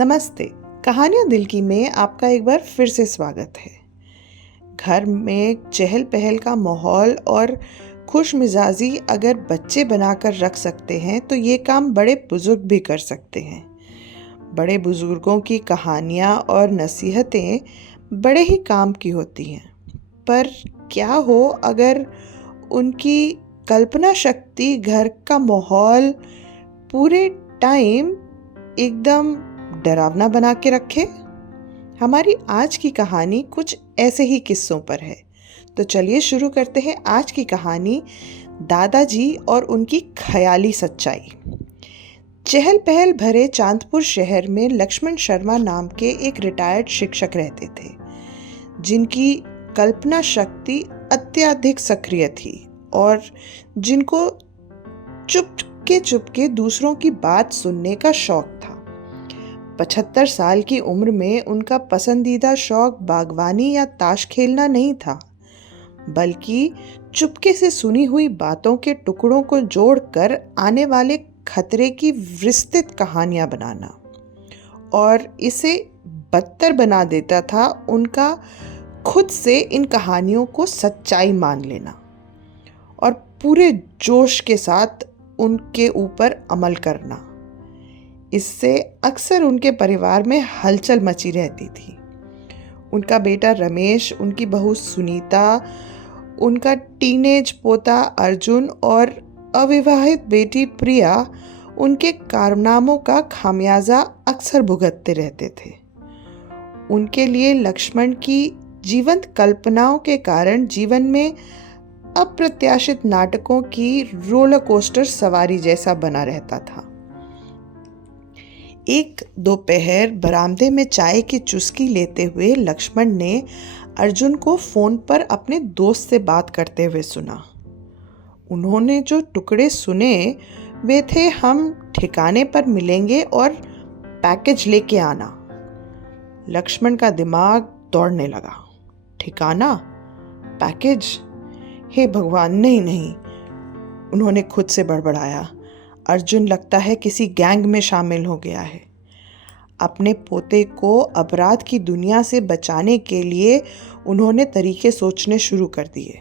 नमस्ते। कहानियाँ दिल की में आपका एक बार फिर से स्वागत है। घर में चहल पहल का माहौल और खुश मिजाजी अगर बच्चे बनाकर रख सकते हैं तो ये काम बड़े बुजुर्ग भी कर सकते हैं। बड़े बुजुर्गों की कहानियाँ और नसीहतें बड़े ही काम की होती हैं, पर क्या हो अगर उनकी कल्पना शक्ति घर का माहौल पूरे टाइम एकदम डरावना बना के रखे। हमारी आज की कहानी कुछ ऐसे ही किस्सों पर है। तो चलिए शुरू करते हैं आज की कहानी, दादाजी और उनकी ख्याली सच्चाई। चहल पहल भरे चांदपुर शहर में लक्ष्मण शर्मा नाम के एक रिटायर्ड शिक्षक रहते थे, जिनकी कल्पना शक्ति अत्यधिक सक्रिय थी और जिनको चुपके दूसरों की बात सुनने का शौक था। 75 साल की उम्र में उनका पसंदीदा शौक बागवानी या ताश खेलना नहीं था, बल्कि चुपके से सुनी हुई बातों के टुकड़ों को जोड़कर आने वाले खतरे की विस्तृत कहानियां बनाना। और इसे बदतर बना देता था उनका खुद से इन कहानियों को सच्चाई मान लेना और पूरे जोश के साथ उनके ऊपर अमल करना। इससे अक्सर उनके परिवार में हलचल मची रहती थी। उनका बेटा रमेश, उनकी बहू सुनीता, उनका टीनेज पोता अर्जुन और अविवाहित बेटी प्रिया उनके कारनामों का खामियाजा अक्सर भुगतते रहते थे। उनके लिए लक्ष्मण की जीवंत कल्पनाओं के कारण जीवन में अप्रत्याशित नाटकों की रोलर कोस्टर सवारी जैसा बना रहता था। एक दोपहर बरामदे में चाय की चुस्की लेते हुए लक्ष्मण ने अर्जुन को फोन पर अपने दोस्त से बात करते हुए सुना। उन्होंने जो टुकड़े सुने वे थे, हम ठिकाने पर मिलेंगे और पैकेज लेके आना। लक्ष्मण का दिमाग दौड़ने लगा। ठिकाना? पैकेज? हे भगवान, नहीं, उन्होंने खुद से बड़बड़ाया। अर्जुन लगता है किसी गैंग में शामिल हो गया है। अपने पोते को अपराध की दुनिया से बचाने के लिए उन्होंने तरीके सोचने शुरू कर दिए।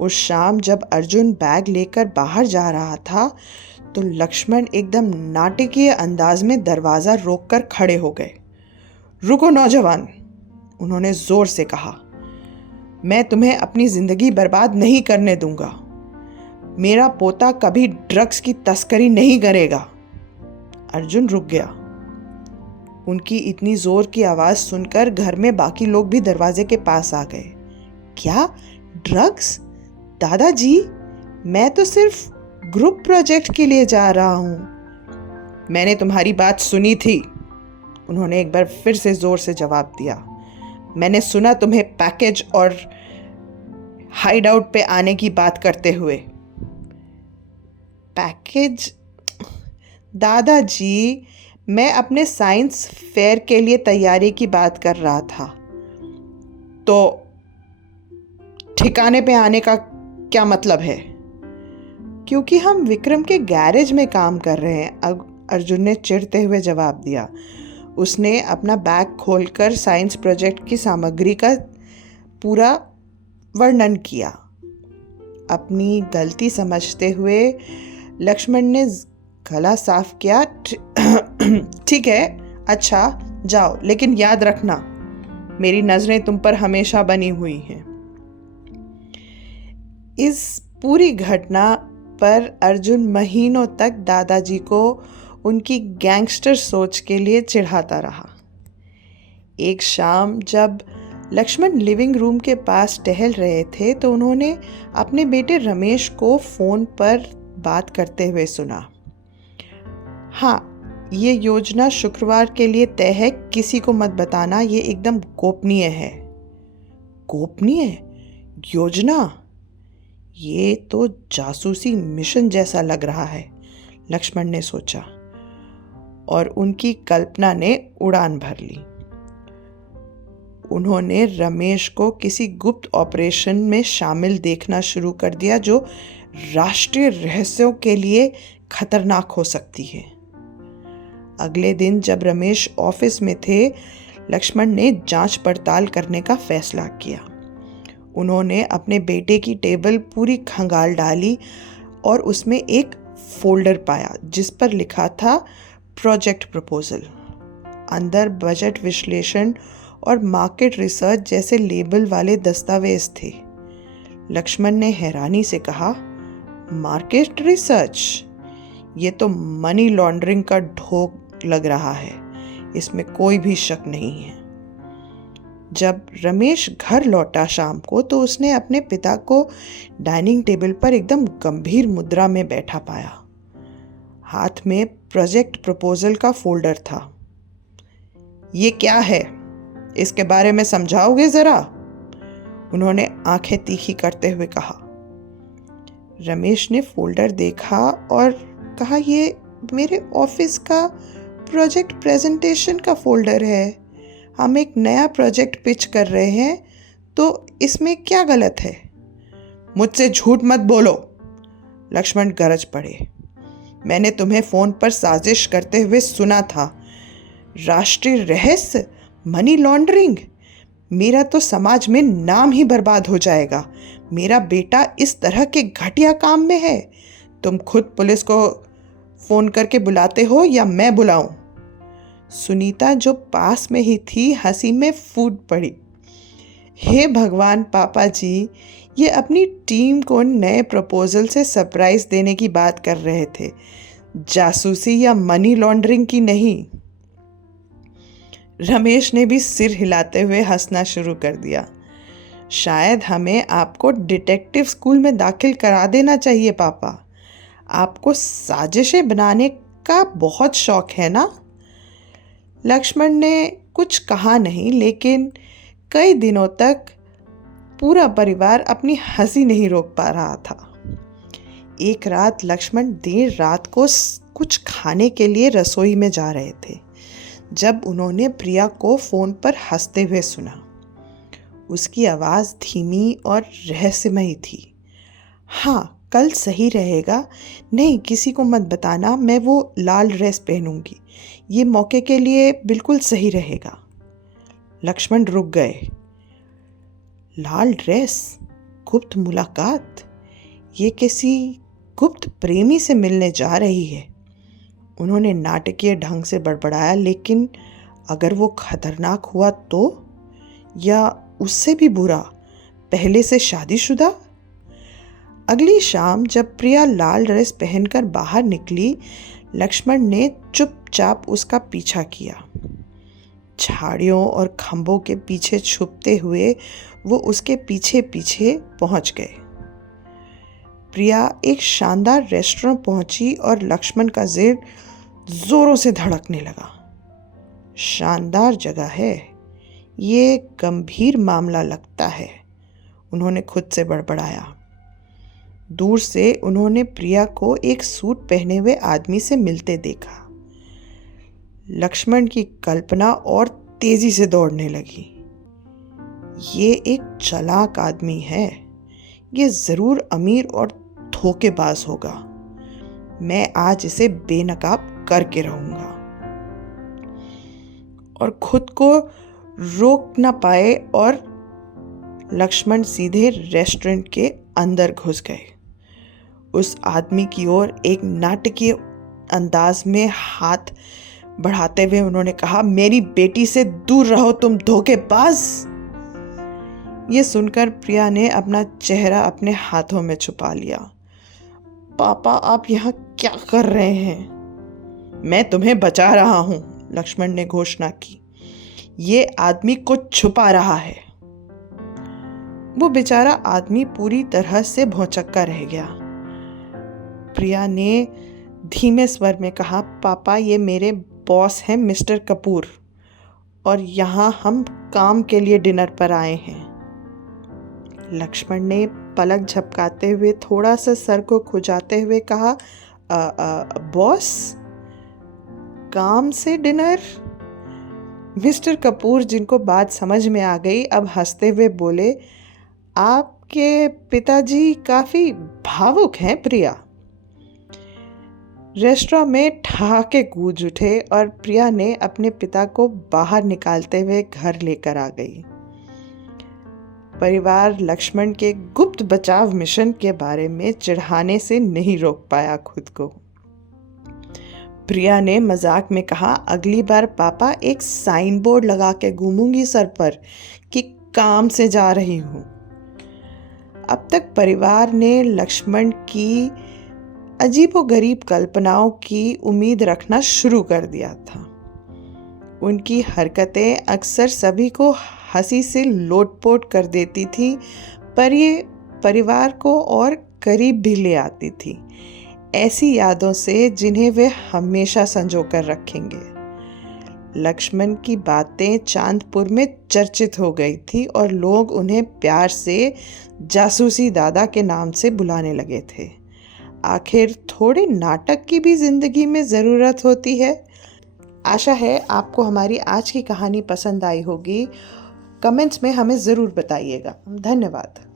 उस शाम जब अर्जुन बैग लेकर बाहर जा रहा था तो लक्ष्मण एकदम नाटकीय अंदाज में दरवाजा रोककर खड़े हो गए। रुको नौजवान, उन्होंने जोर से कहा। मैं तुम्हें अपनी जिंदगी बर्बाद नहीं करने दूंगा। मेरा पोता कभी ड्रग्स की तस्करी नहीं करेगा। अर्जुन रुक गया। उनकी इतनी जोर की आवाज सुनकर घर में बाकी लोग भी दरवाजे के पास आ गए। क्या? ड्रग्स? दादाजी, मैं तो सिर्फ ग्रुप प्रोजेक्ट के लिए जा रहा हूं। मैंने तुम्हारी बात सुनी थी, उन्होंने एक बार फिर से जोर से जवाब दिया। मैंने सुना तुम्हें पैकेज और हाइड आउट पे आने की बात करते हुए। पैकेज? दादाजी, मैं अपने साइंस फेयर के लिए तैयारी की बात कर रहा था। तो ठिकाने पे आने का क्या मतलब है? क्योंकि हम विक्रम के गैरेज में काम कर रहे हैं, अर्जुन ने चिढ़ते हुए जवाब दिया। उसने अपना बैग खोलकर साइंस प्रोजेक्ट की सामग्री का पूरा वर्णन किया। अपनी गलती समझते हुए लक्ष्मण ने गला साफ किया। ठीक है, अच्छा जाओ, लेकिन याद रखना मेरी नजरें तुम पर हमेशा बनी हुई हैं। इस पूरी घटना पर अर्जुन महीनों तक दादाजी को उनकी गैंगस्टर सोच के लिए चिढ़ाता रहा। एक शाम जब लक्ष्मण लिविंग रूम के पास टहल रहे थे तो उन्होंने अपने बेटे रमेश को फोन पर बात करते हुए सुना। हाँ, ये योजना शुक्रवार के लिए तय है, किसी को मत बताना, ये एकदम गोपनीय है। गोपनीय योजना? ये तो जासूसी मिशन जैसा लग रहा है, लक्ष्मण ने सोचा और उनकी कल्पना ने उड़ान भर ली। उन्होंने रमेश को किसी गुप्त ऑपरेशन में शामिल देखना शुरू कर दिया जो राष्ट्रीय रहस्यों के लिए खतरनाक हो सकती है। अगले दिन जब रमेश ऑफिस में थे, लक्ष्मण ने जांच पड़ताल करने का फैसला किया। उन्होंने अपने बेटे की टेबल पूरी खंगाल डाली और उसमें एक फोल्डर पाया जिस पर लिखा था प्रोजेक्ट प्रपोजल। अंदर बजट विश्लेषण और मार्केट रिसर्च जैसे लेबल वाले दस्तावेज थे। लक्ष्मण ने हैरानी से कहा, मार्केट रिसर्च? ये तो मनी लॉन्ड्रिंग का ढोंग लग रहा है, इसमें कोई भी शक नहीं है। जब रमेश घर लौटा शाम को तो उसने अपने पिता को डाइनिंग टेबल पर एकदम गंभीर मुद्रा में बैठा पाया। हाथ में प्रोजेक्ट प्रपोजल का फोल्डर था। ये क्या है? इसके बारे में समझाओगे जरा? उन्होंने आंखें तीखी करते हुए कहा। रमेश ने फोल्डर देखा और कहा, ये मेरे ऑफिस का प्रोजेक्ट प्रेजेंटेशन का फोल्डर है। हम एक नया प्रोजेक्ट पिच कर रहे हैं, तो इसमें क्या गलत है? मुझसे झूठ मत बोलो, लक्ष्मण गरज पड़े। मैंने तुम्हें फोन पर साजिश करते हुए सुना था। राष्ट्रीय रहस्य, मनी लॉन्ड्रिंग? मेरा तो समाज में नाम ही बर्बाद हो जाएगा। मेरा बेटा इस तरह के घटिया काम में है। तुम खुद पुलिस को फोन करके बुलाते हो या मैं बुलाऊं? सुनीता जो पास में ही थी हंसी में फूट पड़ी। हे भगवान पापा जी, ये अपनी टीम को नए प्रपोजल से सरप्राइज देने की बात कर रहे थे, जासूसी या मनी लॉन्ड्रिंग की नहीं। रमेश ने भी सिर हिलाते हुए हंसना शुरू कर दिया। शायद हमें आपको डिटेक्टिव स्कूल में दाखिल करा देना चाहिए पापा। आपको साजिशें बनाने का बहुत शौक है ना? लक्ष्मण ने कुछ कहा नहीं, लेकिन कई दिनों तक पूरा परिवार अपनी हंसी नहीं रोक पा रहा था। एक रात लक्ष्मण देर रात को कुछ खाने के लिए रसोई में जा रहे थे जब उन्होंने प्रिया को फोन पर हंसते हुए सुना। उसकी आवाज़ धीमी और रहस्यमयी थी। हाँ, कल सही रहेगा। नहीं, किसी को मत बताना, मैं वो लाल ड्रेस पहनूंगी। ये मौके के लिए बिल्कुल सही रहेगा। लक्ष्मण रुक गए। लाल ड्रेस, गुप्त मुलाकात, ये किसी गुप्त प्रेमी से मिलने जा रही है। उन्होंने नाटकीय ढंग से बड़बड़ाया, लेकिन अगर वो खतरनाक हुआ तो? या उससे भी बुरा, पहले से शादीशुदा? अगली शाम जब प्रिया लाल ड्रेस पहनकर बाहर निकली, लक्ष्मण ने चुपचाप उसका पीछा किया। झाड़ियों और खंभों के पीछे छुपते हुए वो उसके पीछे पीछे पहुंच गए। प्रिया एक शानदार रेस्टोरेंट पहुंची और लक्ष्मण का दिल जोरों से धड़कने लगा। शानदार जगह है, ये गंभीर मामला लगता है, उन्होंने खुद से बड़बड़ाया। दूर से उन्होंने प्रिया को एक सूट पहने हुए आदमी से मिलते देखा। लक्ष्मण की कल्पना और तेजी से दौड़ने लगी। ये एक चालाक आदमी है, ये जरूर अमीर और धोखेबाज होगा। मैं आज इसे बेनकाब करके रहूंगा। और खुद को रोक न पाए और लक्ष्मण सीधे रेस्टोरेंट के अंदर घुस गए। उस आदमी की ओर एक नाटकीय अंदाज में हाथ बढ़ाते हुए उन्होंने कहा, मेरी बेटी से दूर रहो तुम धोखेबाज। ये सुनकर प्रिया ने अपना चेहरा अपने हाथों में छुपा लिया। पापा, आप यहाँ क्या कर रहे हैं? मैं तुम्हें बचा रहा हूं, लक्ष्मण ने घोषणा की। ये आदमी कुछ छुपा रहा है। वो बेचारा आदमी पूरी तरह से भौचक्का रह गया। प्रिया ने धीमे स्वर में कहा, पापा, ये मेरे बॉस हैं मिस्टर कपूर, और यहाँ हम काम के लिए डिनर पर आए हैं। लक्ष्मण ने पलक झपकाते हुए थोड़ा सा सर को खुजाते हुए कहा, बॉस, काम से डिनर? मिस्टर कपूर, जिनको बात समझ में आ गई, अब हंसते हुए बोले, आपके पिताजी काफ़ी भावुक हैं प्रिया। रेस्टोरेंट में ठहाके गूंज उठे और प्रिया ने अपने पिता को बाहर निकालते हुए घर लेकर आ गई। परिवार लक्ष्मण के गुप्त बचाव मिशन के बारे में चिढ़ाने से नहीं रोक पाया खुद को। प्रिया ने मजाक में कहा, अगली बार पापा एक साइन बोर्ड लगा के घूमूंगी सर पर कि काम से जा रही हूं। अब तक परिवार ने लक्ष्मण की अजीबोगरीब कल्पनाओं की उम्मीद रखना शुरू कर दिया था। उनकी हरकतें अक्सर सभी को हंसी से लोटपोट कर देती थी, पर ये परिवार को और करीब भी ले आती थी, ऐसी यादों से जिन्हें वे हमेशा संजो कर रखेंगे। लक्ष्मण की बातें चांदपुर में चर्चित हो गई थी और लोग उन्हें प्यार से जासूसी दादा के नाम से बुलाने लगे थे। आखिर थोड़े नाटक की भी जिंदगी में ज़रूरत होती है। आशा है आपको हमारी आज की कहानी पसंद आई होगी। कमेंट्स में हमें ज़रूर बताइएगा। धन्यवाद।